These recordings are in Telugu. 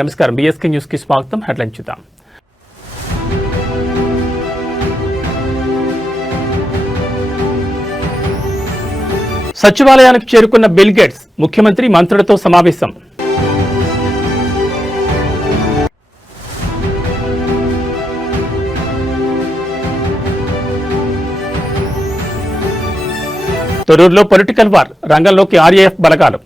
నమస్కారం, బీఎస్కే న్యూస్ కి స్వాగతం. హెడ్లైన్ చూద్దాం. సచివాలయానికి చేరుకున్న బిల్ గేట్స్ ముఖ్యమంత్రి మంత్రులతో సమావేశం. తొర్రూరులో పొలిటికల్ వార్, రంగంలోకి ఆర్ఏఎఫ్ బలగాలు.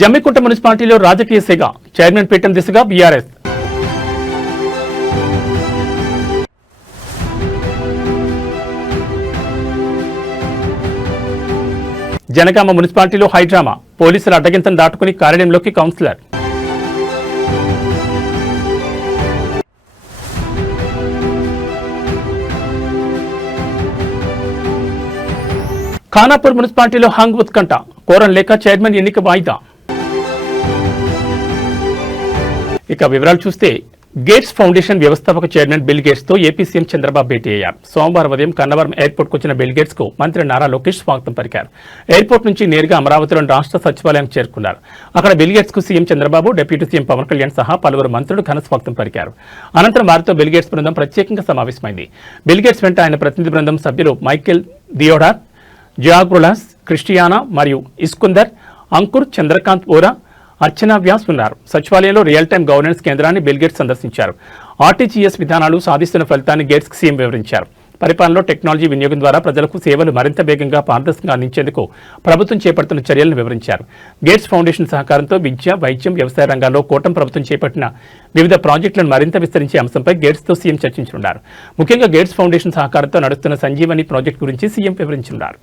జమ్మికుంట మున్సిపాలిటీలో రాజకీయ సెగ, చైర్మన్ పీఠం దిశగా బీఆర్ఎస్. జనగామ మున్సిపాలిటీలో హైడ్రామా, పోలీసుల అడ్డగింతను దాటుకుని కార్యాలయంలోకి కౌన్సిలర్. ఖానాపూర్ మున్సిపాలిటీలో హంగ్ ఉత్కంఠ, కోరం లేక చైర్మన్ ఎన్నిక వాయిదా. ఇక వివరాలు చూస్తే, గేట్స్ ఫౌండేషన్ వ్యవస్థాపక చైర్మన్ బిల్ గేట్స్ తో ఏపీ సీఎం చంద్రబాబు భేటీ అయ్యారు. సోమవారం ఉదయం కన్నవరం ఎయిర్పోర్ట్ కు వచ్చిన బిల్ గేట్స్ కు మంత్రి నారా లోకేష్ స్వాగతం పలికారు. ఎయిర్పోర్ట్ నుంచి నేరుగా అమరావతిలోని రాష్ట్ర సచివాలయానికి చేరుకున్నారు. అక్కడ బిల్ గేట్స్ కు CM Chandrababu, deputy CM Pawan Kalyan సహా పలువురు మంత్రులు ఘన స్వాగతం పలికారు. అనంతరం వారితో బిల్ గేట్స్ బృందం ప్రత్యేకంగా సమావేశమైంది. బిల్ గేట్స్ వెంట ఆయన ప్రతినిధి బృందం సభ్యులు మైకేల్ దియోడార్, జియాగ్రులాస్, క్రిస్టియానా మరియు ఇస్కుందర్, అంకుర్, చంద్రకాంత్ ఓరా, అర్చనా వ్యాస్ ఉన్నారు. సచివాలయంలో రియల్ టైం గవర్నెన్స్ కేంద్రాన్ని బిల్ గేట్స్ సందర్శించారు. ఆర్టీజీఎస్ విధానాలు సాధిస్తున్న ఫలితాన్ని గేట్స్ సీఎం వివరించారు. పరిపాలనలో టెక్నాలజీ వినియోగం ద్వారా ప్రజలకు సేవలు మరింత వేగంగా పారదర్శకంగా అందించేందుకు ప్రభుత్వం చేపడుతున్న చర్యలను వివరించారు. గేట్స్ ఫౌండేషన్ సహకారంతో విద్య, వైద్యం, వ్యవసాయ రంగాల్లో కూటమి ప్రభుత్వం చేపట్టిన వివిధ ప్రాజెక్టులను మరింత విస్తరించే అంశంపై గేట్స్తో సీఎం చర్చించనున్నారు. ముఖ్యంగా గేట్స్ ఫౌండేషన్ సహకారంతో నడుస్తున్న సంజీవని ప్రాజెక్టు గురించి సీఎం వివరించనున్నారు.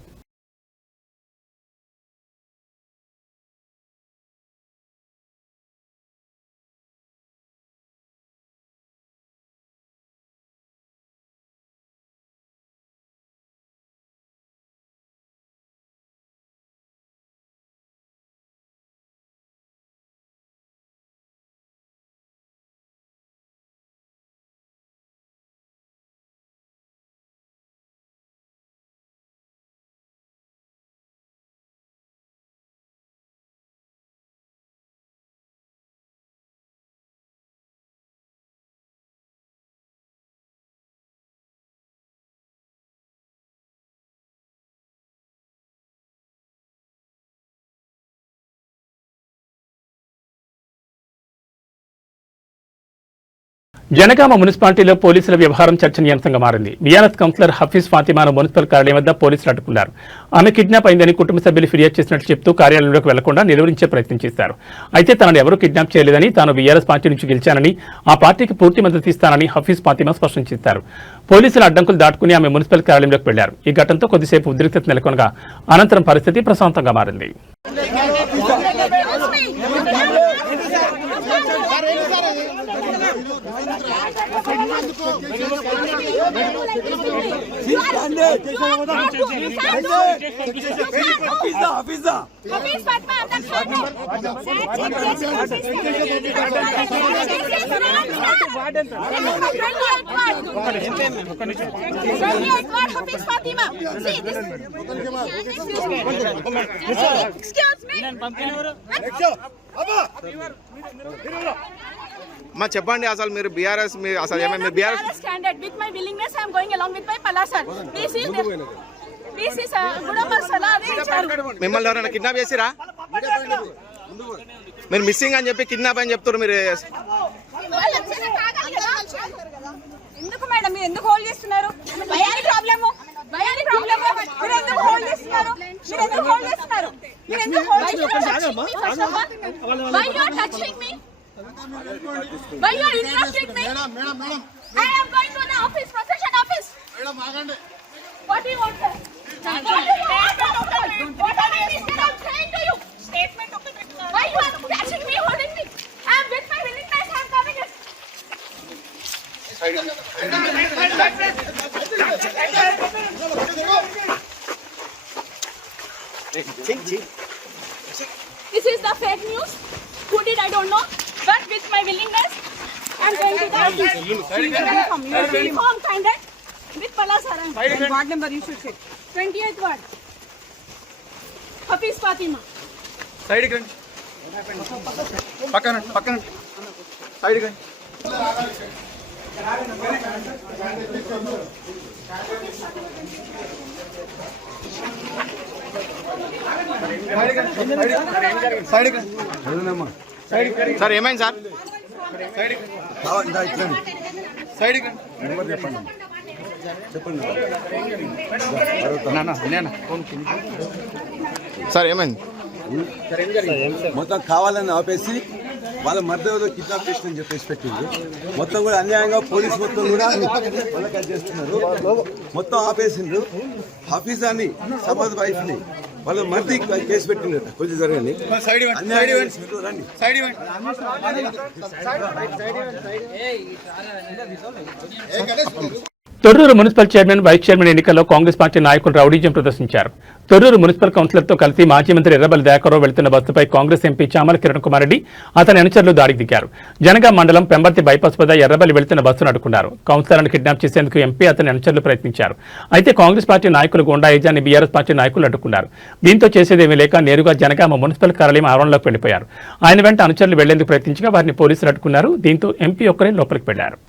జనగామ మున్సిపాలిటీలో పోలీసుల వ్యవహారం చర్చనీయాంశంగా మారింది. బీఆర్ఎస్ కౌన్సిలర్ హఫీజ్ ఫాతిమాను మున్సిపల్ కార్యాలయం వద్ద పోలీసులు అడ్డుకున్నారు. ఆమె కిడ్నాప్ అయిందని కుటుంబ సభ్యులు ఫిర్యాదు చేసినట్లు చెప్తూ కార్యాలయంలోకి వెళ్లకుండా నిలువరించే ప్రయత్నం చేశారు. అయితే తనను ఎవరూ కిడ్నాప్ చేయలేదని, తాను బీఆర్ఎస్ పార్టీ నుంచి గెలిచానని, ఆ పార్టీకి పూర్తి మద్దతు ఇస్తానని హఫీజ్ ఫాతిమా స్పష్టం చేశారు. పోలీసుల అడ్డంకులు దాటుకుని ఆమె మున్సిపల్ కార్యాలయంలోకి వెళ్లారు. ఈ ఘటనతో కొద్దిసేపు ఉద్రిక్తత నెలకొనగా అనంతరం పరిస్థితి ప్రశాంతంగా మారింది. మా చెప్పండి, అసలు మీరు బీఆర్ఎస్ అసలు ఏమైనా BRS candidate with my willingness I am going along with my Palasan. This is మిమ్మల్ని ఎవరైనా కిడ్నాప్ చేసిరా? మీరు మిస్సింగ్ అని చెప్పి కిడ్నాప్ అని చెప్తారు. మీరు ఎందుకు మేడం, మీరు ఎందుకు హోల్డ్ చేస్తున్నారు? ప్రాబ్లమ్ మీరు ఎందుకు హోల్డ్ చేస్తున్నారు? మీరు ఎందుకు హోల్డ్ చేస్తున్నారు? మీరు ఎందుకు హోల్డ్ చేస్తున్నారు? Why you are touching me? Why you are interested me? I am going to the office, procession office. Madam, agande. What do you want, sir? What do you want? What are you saying to you? Statement of the criminal. Why you are touching me, holding me? I am with my willingness. I am coming. This is the fake news. Who did I don't know. But with my willingness, I am going to the office. Uniform candidate with वाला सारा ward number you should say 28th ward Hafeez Fatima side కి పక్కన పక్కన సైడ్ కి సార్ ఏమైంది సార్ సైడ్ సార్ ఏమైంది మొత్తం కావాలని ఆపేసి వాళ్ళ మధ్య కిడ్నాప్ చేసిందని చెప్పేసి పెట్టింది. మొత్తం కూడా అన్యాయంగా పోలీసు మొత్తం కూడా వాళ్ళకి అది చేస్తున్నారు. మొత్తం ఆపేసిండ్రు. హఫీజ్ అని సమాజ్ వైఫ్ ని వాళ్ళ మధ్య కేసు పెట్టిండ్రు. కొంచెం జరగండి. Torrur municipal chairman vice chairman ఎన్నికల్లో కాంగ్రెస్ పార్టీ నాయకులు రౌడీజం ప్రదర్శించారు. తొర్రూరు మున్సిపల్ కౌన్సిలర్తో కలిసి మాజీ మంత్రి ఎర్రబెల్లి దయాకర్రావు వెళ్తున్న బస్సుపై కాంగ్రెస్ ఎంపీ చామల కిరణ్ కుమార్ రెడ్డి అతని అనుచరులు దాడికి దిగారు. జనగాం మండలం పెంబర్తి బైపాస్ వద్ద ఎర్రబెల్లి వెళ్తున్న బస్సును అడ్డుకున్నారు. కౌన్సిలర్ను కిడ్నాప్ చేసేందుకు ఎంపీ అతని అనుచరులు ప్రయత్నించారు. అయితే కాంగ్రెస్ పార్టీ నాయకులు గుండా యజాన్ని బీఆర్ఎస్ పార్టీ నాయకులు అడ్డుకున్నారు. దీంతో చేసేదేమీ లేక నేరుగా జనగామ మున్సిపల్ కార్యాలయం ఆవరణలోకి వెళ్లిపోయారు. ఆయన వెంట అనుచరులు వెళ్లేందుకు ప్రయత్నించగా వారిని పోలీసులు అడ్డుకున్నారు. దీంతో ఎంపీ ఒక్కరే లోపలికి వెళ్లారు.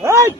Hey!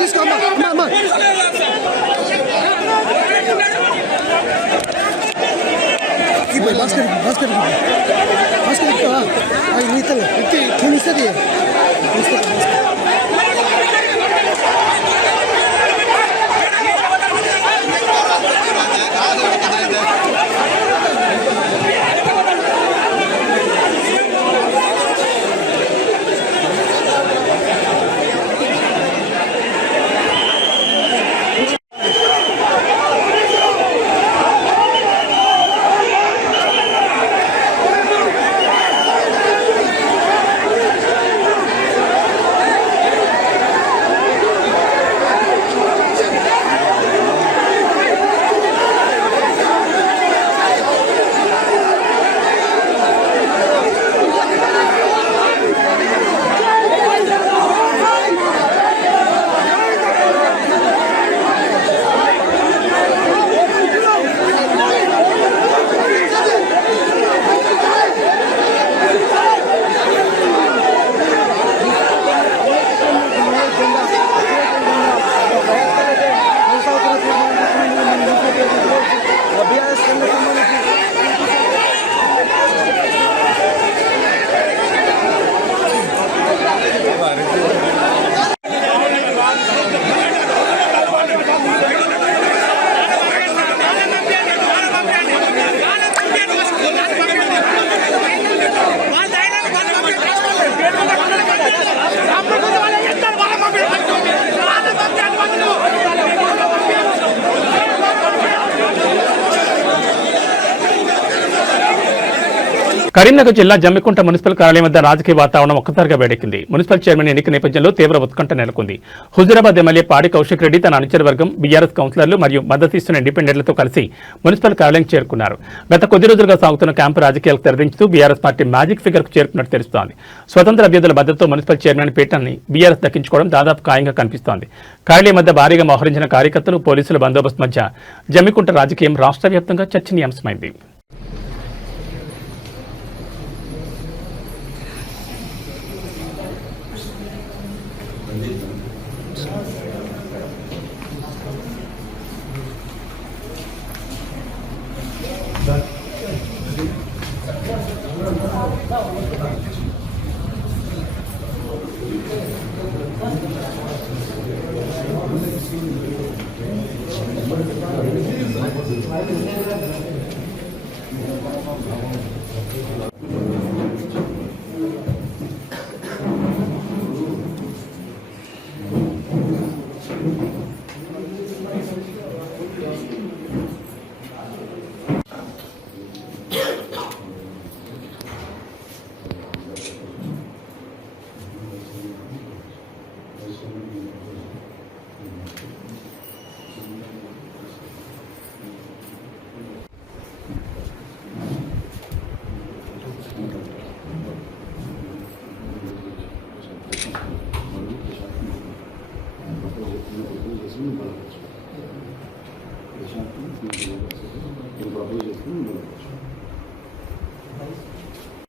తీసుకో అమ్మా భాస్కర్ నేను ఇస్తుంది కరీంనగర్ జిల్లా జమ్మికుంట మున్సిపల్ కార్యాలయం వద్ద రాజకీయ వాతావరణం ఒక్కసారిగా వేడెక్కింది. మున్సిపల్ చైర్మన్ ఎన్నిక నేపథ్యంలో తీవ్ర ఉత్కంఠ నెలకొంది. హుజూరాబాద్ ఎమ్మెల్యే పాడి కౌశిక్ రెడ్డి తన అనుచర వర్గం బీఆర్ఎస్ కౌన్సిలర్లు మరియు మద్దతిస్తున్న ఇండిపెండెంట్లతో కలిసి మున్సిపల్ కార్యాలయం చేరుకున్నారు. గత కొద్ది రోజులుగా సాగుతున్న క్యాంపు రాజకీయాలకు తెరదించుతూ బీఆర్ఎస్ పార్టీ మ్యాజిక్ ఫిగర్ కు చేరుకున్నట్టు తెలుస్తోంది. స్వతంత్ర అభ్యర్థుల మద్దతుతో మున్సిపల్ చైర్మన్ పీఠాన్ని బీఆర్ఎస్ దక్కించుకోవడం దాదాపు ఖాయంగా కనిపిస్తోంది. కార్యాలయం వద్ద భారీగా మోహరించిన కార్యకర్తలు, పోలీసుల బందోబస్తు మధ్య జమ్మికుంట రాజకీయం రాష్ట్ర వ్యాప్తంగా చర్చనీయాంశమైంది.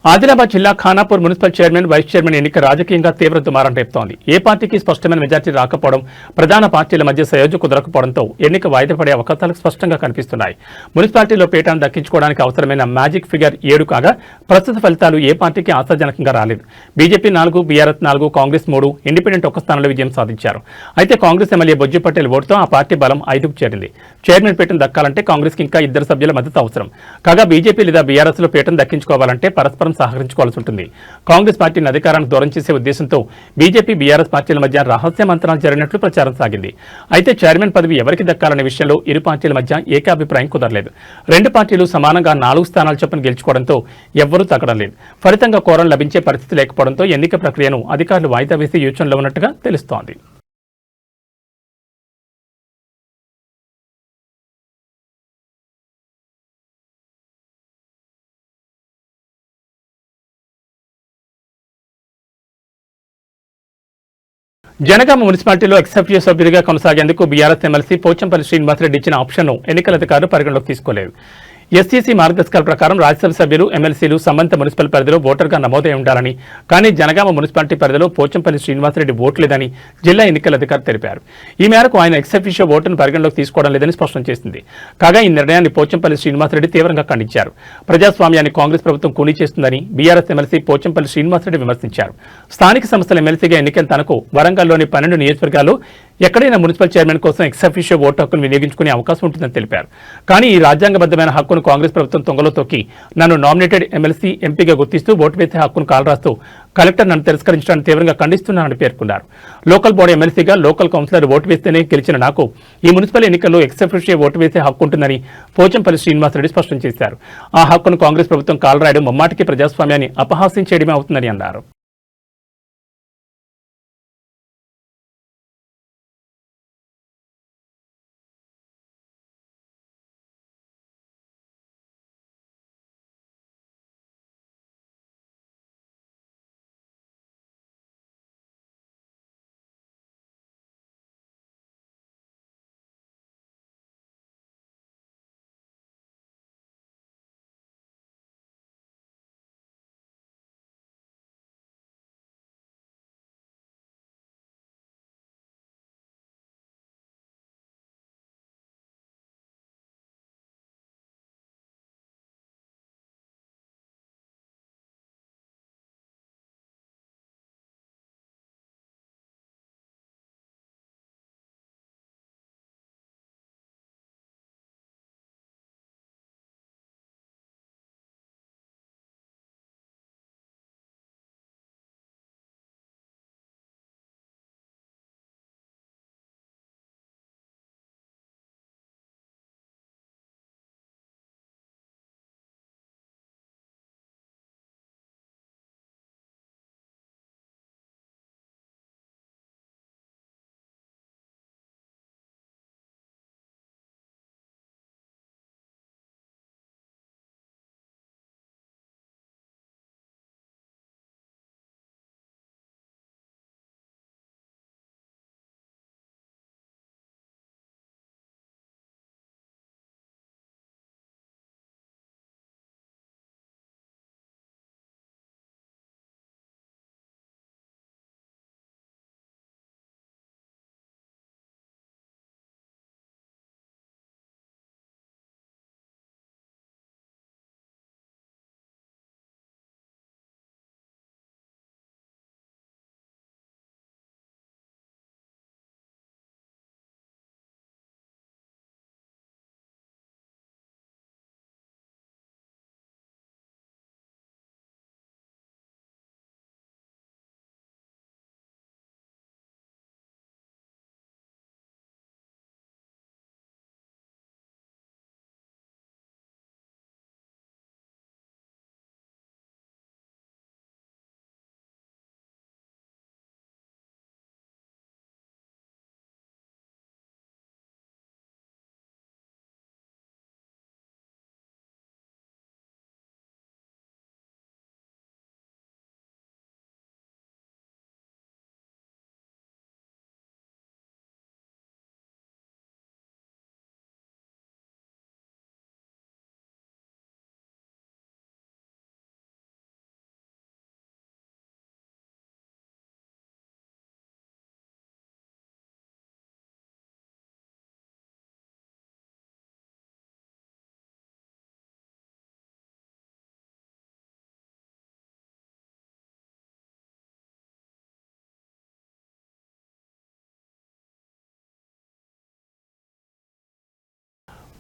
ఆదిలాబాద్ జిల్లా Khanapur municipal chairman vice chairman ఎన్నిక రాజకీయంగా తీవ్ర దుమారం రేపుతోంది. ఏ పార్టీకి స్పష్టమైన మెజార్టీ రాకపోవడం, ప్రధాన పార్టీల మధ్య సయోధ్య కుదరకపోవడంతో ఎన్నిక వాయిదా పడే అవకాశాలు స్పష్టంగా కనిపిస్తున్నాయి. మున్సిపాలిటీలో పీఠాన్ని దక్కించుకోవడానికి అవసరమైన మ్యాజిక్ ఫిగర్ 7 కాగా ప్రస్తుత ఫలితాలు ఏ పార్టీకి ఆశాజనకంగా రాలేదు. బీజేపీ 4, బీఆర్ఎస్ 4, కాంగ్రెస్ 3, ఇండిపెండెంట్ 1 స్థానంలో విజయం సాధించారు. అయితే కాంగ్రెస్ ఎమ్మెల్యే బొజ్జి పటేల్ ఓటుతో ఆ పార్టీ బలం 5కు చేరింది. చైర్మన్ పీఠం దక్కాలంటే కాంగ్రెస్ కి ఇంకా 2 సభ్యుల మద్దతు అవసరం. కాగా బీజేపీ లేదా బీఆర్ఎస్ లో పీఠం దక్కించుకోవాలంటే పరస్పరం సహకరించుకోవాల్సి ఉంటుంది. కాంగ్రెస్ పార్టీని అధికారానికి దూరం చేసే ఉద్దేశంతో బీజేపీ బీఆర్ఎస్ పార్టీల మధ్య రహస్య మంత్రాలు జరిగినట్లు ప్రచారం సాగింది. అయితే చైర్మన్ పదవి ఎవరికి దక్కాలనే విషయంలో ఇరు పార్టీల మధ్య ఏకాభిప్రాయం కుదరలేదు. 2 పార్టీలు సమానంగా 4 స్థానాలు చొప్పున గెలుచుకోవడంతో ఎవ్వరూ తగ్గడం లేదు. ఫలితంగా కోరం లభించే పరిస్థితి లేకపోవడంతో ఎన్నిక ప్రక్రియను అధికారులు వాయిదా వేసే యోచనలో ఉన్నట్టుగా తెలుస్తోంది. జనగామ మున్సిపాలిటీలో ఎక్సెప్టివ్ సభ్యుడిగా కొనసాగేందుకు బీఆర్ఎస్ ఎమ్మెల్సీ పోచంపల్లి శ్రీనివాసరెడ్డి ఇచ్చిన ఆప్షన్ను ఎన్నికల అధికారులు పరిగణలోకి తీసుకోలేదు. ఎస్సీసీ మార్గదర్శకాల ప్రకారం రాజ్యసభ సభ్యులు, ఎమ్మెల్సీలు సంబంధిత మున్సిపల్ పరిధిలో ఓటర్గా నమోదై ఉండాలని, కానీ జనగామ మున్సిపాలిటీ పరిధిలో పోచంపల్లి శ్రీనివాసరెడ్డి ఓటు లేదని జిల్లా ఎన్నికల అధికారి తెలిపారు. ఈ మేరకు ఆయన ఎక్సెఫిషియో ఓటును పరిగణలోకి తీసుకోవడం లేదని స్పష్టం చేసింది. కాగా ఈ నిర్ణయాన్ని పోచంపల్లి శ్రీనివాసరెడ్డి తీవ్రంగా ఖండించారు. ప్రజాస్వామ్యాన్ని కాంగ్రెస్ ప్రభుత్వం కూలీ చేస్తుందని బీఆర్ఎస్ ఎమ్మెల్సీ పోచంపల్లి శ్రీనివాసరెడ్డి విమర్శించారు. స్థానిక సంస్థల ఎమ్మెల్సీగా ఎన్నికైన తనకు వరంగల్లోని 12 నియోజకవర్గాల్లో ఎక్కడైనా మున్సిపల్ చైర్మన్ కోసం ఎక్సెఫిషియో ఓటు హక్కును వినియోగించుకునే అవకాశం ఉంటుందని తెలిపారు. కానీ ఈ రాజ్యాంగబద్ధమైన హక్కును కాంగ్రెస్ ప్రభుత్వం తొంగలో తొక్కి నన్ను నామినేటెడ్ ఎమ్మెల్సీ, ఎంపీగా గుర్తిస్తూ ఓటు వేసే హక్కును కాలరాస్తూ కలెక్టర్ నన్ను తిరస్కరించడానికి తీవ్రంగా ఖండిస్తున్నానని పేర్కొన్నారు. లోకల్ బాడీ ఎమ్మెల్సీగా లోకల్ కౌన్సిలర్ ఓటు వేస్తేనే గెలిచిన నాకు ఈ మున్సిపల్ ఎన్నికల్లో ఎక్సెఫిషియో ఓటు వేసే హక్కు ఉంటుందని పోచంపల్లి శ్రీనివాసరెడ్డి స్పష్టం చేశారు. ఆ హక్కును కాంగ్రెస్ ప్రభుత్వం కాలరాయడం ముమ్మాటికి ప్రజాస్వామ్యాన్ని అపహాస్యం చేయడమే అవుతుందని అన్నారు.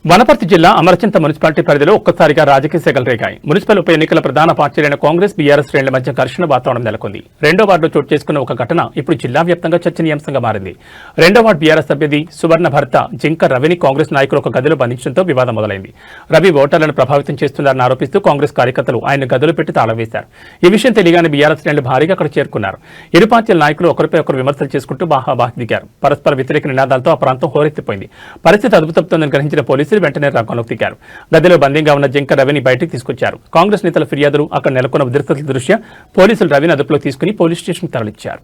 వనపర్తి జిల్లా అమరచింత మున్సిపాలిటీ పరిధిలో ఒక్కసారిగా రాజకీయ సెగలు రేగాయి. మున్సిపల్ ఉప ఎన్నికల ప్రధాన పార్టీలైన కాంగ్రెస్ బీఆర్ఎస్ శ్రేణుల మధ్య ఘర్షణ వాతావరణం నెలకొంది. రెండో వార్డులో చోటు చేసుకున్న ఒక ఘటన ఇప్పుడు జిల్లా వ్యాప్తంగా చర్చనీయాంశంగా మారింది. రెండో వార్డు బీఆర్ఎస్ అభ్యర్థి సువర్ణ భర్త జింక రవిని కాంగ్రెస్ నాయకులు ఒక గదిలో బంధించడంతో వివాదం మొదలైంది. రవి ఓటర్లను ప్రభావితం చేస్తున్నారని ఆరోపిస్తూ కాంగ్రెస్ కార్యకర్తలు ఆయన గదిలో పెట్టి తాళం వేశారు. ఈ విషయం తెలియగానే బీఆర్ఎస్ శ్రేణులు భారీగా అక్కడ చేరుకున్నారు. ఇరు పార్టీల నాయకులు ఒకరిపై ఒకరు విమర్శలు చేసుకుంటూ బాహాబాహి దిగారు. పరస్పర వ్యతిరేక నినాదాలతో ఆ ప్రాంతం హోరెత్తిపోయింది. పరిస్థితి అదుపుతప్పుతోందని గ్రహించిన పోలీసులు వెంటనే రంగంలోకి దిగారు. గదిలో బందీగా ఉన్న జింక రవిని బయటికి తీసుకొచ్చారు. కాంగ్రెస్ నేతల ఫిర్యాదులు, అక్కడ నెలకొన్న ఉద్రిక్తతల దృష్ట్యా పోలీసులు రవిని అదుపులో తీసుకుని పోలీస్ స్టేషన్ తరలించారు.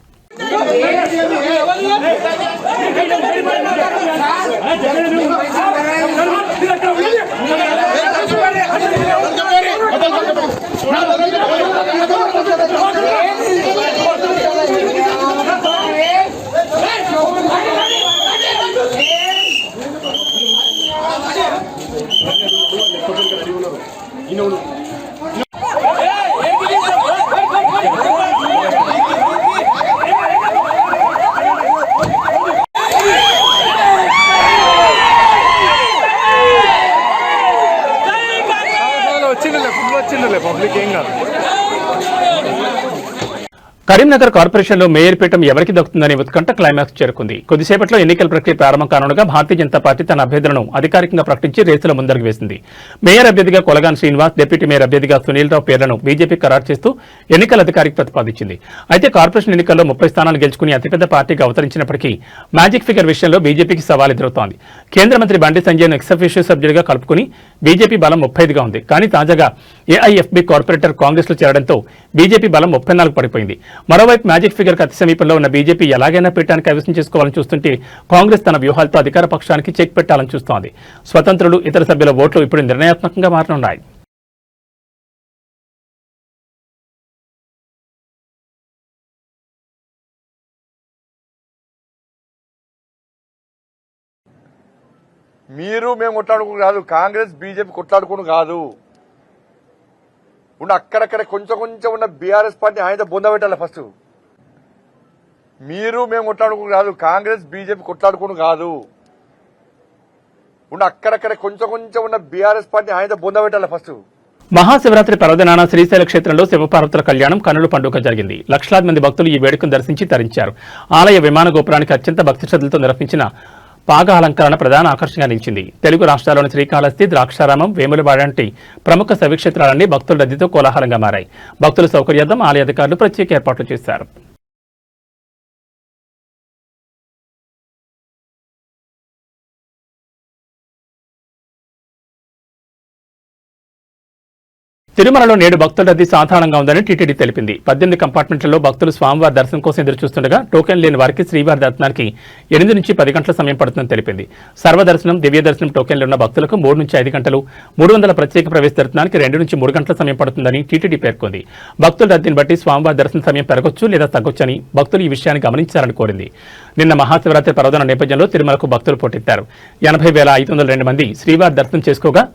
కరీంనగర్ కార్పొరేషన్లో మేయర్ పీఠం ఎవరికి దక్కుతుందనే ఉత్కంఠ క్లైమాక్స్ చేరుకుంది. కొద్దిసేపట్లో ఎన్నికల ప్రక్రియ ప్రారంభం కానుండగా భారతీయ జనతా పార్టీ తన అభ్యర్థులను అధికారికంగా ప్రకటించి రేసులో ముందరకు వేసింది. మేయర్ అభ్యర్థిగా కొలగాన్ శ్రీనివాస్, డిప్యూటీ మేయర్ అభ్యర్థిగా సునీల్ రావు పేర్లను బీజేపీ ఖరారు చేస్తూ ఎన్నికల అధికారికి ప్రతిపాదించింది. అయితే కార్పొరేషన్ ఎన్నికల్లో 30 స్థానాలు గెలుచుకుని అతిపెద్ద పార్టీగా అవతరించినప్పటికీ మ్యాజిక్ ఫిగర్ విషయంలో బీజేపీకి సవాల్ ఎదురవుతోంది. కేంద్ర మంత్రి బండి సంజయ్ను ఎక్స్-అఫీషియో సభ్యుడిగా కలుపుకుని బీజేపీ బలం 35గా ఉంది. కానీ తాజాగా ఏఐఎఫ్బీ కార్పొరేటర్ కాంగ్రెస్ లో చేరడంతో బీజేపీ బలం 34 పడిపోయింది. మరోవైపు మ్యాజిక్ ఫిగర్ అతి సమీపంలో ఉన్న బీజేపీ ఎలాగైనా పీఠాన్ని కైవసం చేసుకోవాలని చూస్తుంటే కాంగ్రెస్ తన వ్యూహాలతో అధికార పక్షానికి చెక్ పెట్టాలని చూస్తోంది. స్వతంత్రులు, ఇతర సభ్యుల ఓట్లు ఇప్పుడు నిర్ణయాత్మకంగా మారనున్నాయి. మీరు మేము కొట్లాడుకుని కాదు, కాంగ్రెస్ బీజేపీ కొట్లాడుకుని కాదు. ఉన్న అక్కడక్కడ కొంచెం ఉన్న బీఆర్ఎస్ పార్టీ ఆయన బొంద పెట్టాలి. ఫస్ట్ మీరు మేము కొట్లాడుకుని కాదు, కాంగ్రెస్ బీజేపీ కొట్లాడుకుని కాదు. ఉన్న అక్కడక్కడ కొంచెం ఉన్న బీఆర్ఎస్ పార్టీ ఆయన బొంద పెట్టాలి. ఫస్ట్ మహాశివరాత్రి పర్వదినాన శ్రీశైల క్షేత్రంలో శివపార్వతుల కళ్యాణం కన్నుల పండుగ జరిగింది. లక్షలాది మంది భక్తులు ఈ వేడుకను దర్శించి తరించారు. ఆలయ విమాన గోపురానికి అత్యంత భక్తి శ్రద్ధలతో నిర్వహించిన పాగ అలంకరణ ప్రధాన ఆకర్షణగా నిలిచింది. తెలుగు రాష్ట్రాల్లోని శ్రీకాళహస్తి, ద్రాక్షారామం, వేములవాడ వంటి ప్రముఖ శైవక్షేత్రాలన్నీ భక్తుల రద్దీతో కోలాహలంగా మారాయి. భక్తుల సౌకర్యార్థం ఆలయ అధికారులు ప్రత్యేక ఏర్పాట్లు చేశారు. తిరుమలలో నేడు భక్తుల రద్దీ సాధారణంగా ఉందని టీటీడీ తెలిపింది. 18 కంపార్ట్మెంట్లలో భక్తులు స్వామివారి దర్శనం కోసం ఎదురుచూస్తుండగా టోకెన్ లేని వారికి శ్రీవారి దర్శనానికి 8 నుంచి 10 గంటల సమయం పడుతుందని తెలిపింది. సర్వదర్శనం, దివ్య దర్శనం టోకెన్లు ఉన్న భక్తులకు 3 నుంచి 5 గంటలు, 300 ప్రత్యేక ప్రవేశ దర్శనానికి 2 నుంచి 3 గంటల సమయం పడుతుందని టీటీడీ పేర్కొంది. భక్తుల రద్దీని బట్టి స్వామివారి దర్శన సమయం పెరగొచ్చు లేదా తగ్గొచ్చని భక్తులు ఈ విషయాన్ని గమనించాలని కోరింది. నిన్న మహాశివరాత్రి పర్వదిన నేపథ్యంలో తిరుమలకు భక్తులు పోటెత్తారు. 80,502 మంది శ్రీవారి దర్శనం చేసుకోగా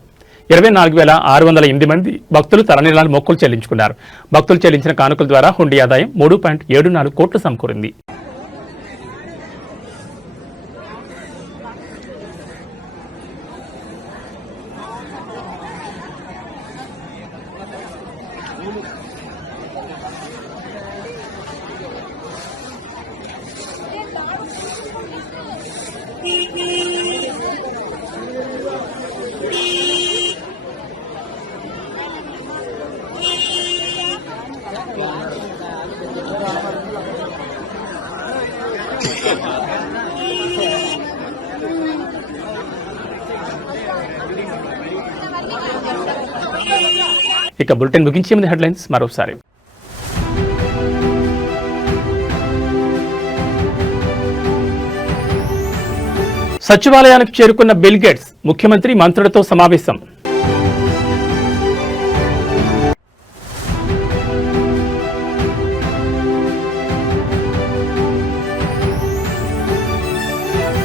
24,608 మంది భక్తులు తలనీలాలు మొక్కులు చెల్లించుకున్నారు. భక్తులు చెల్లించిన కానుకల ద్వారా హుండీ ఆదాయం 3.74 కోట్లు సమకూరింది. ఇక బులెటిన్ ముగించే ముందు హెడ్లైన్స్ మరోసారి. సచివాలయానికి చేరుకున్న బిల్ గేట్స్, ముఖ్యమంత్రి మంత్రులతో సమావేశం.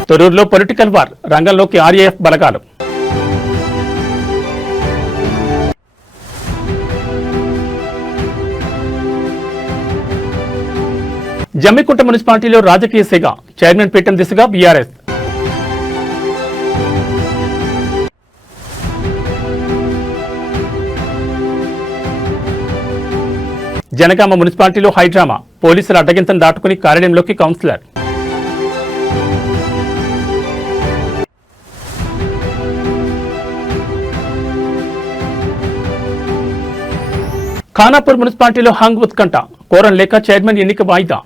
తొర్రూరులో పొలిటికల్ వార్, రంగంలోకి ఆర్ఏఎఫ్ బలగాలు. జమ్మికుంట మున్సిపాలిటీలో రాజకీయ సెగ, చైర్మన్ పీఠం దిశగా బీఆర్ఎస్. జనగామ మున్సిపాలిటీలో హైడ్రామా, పోలీసుల అడ్డగింతను దాటుకుని కార్యాలయంలోకి కౌన్సిలర్. ఖానాపూర్ మున్సిపాలిటీలో హంగ్ ఉత్కంఠ, కోరం లేక చైర్మన్ ఎన్నిక వాయిదా.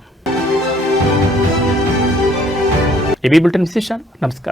ఇవి బులెటిన్ విశేషాలు. నమస్కారం.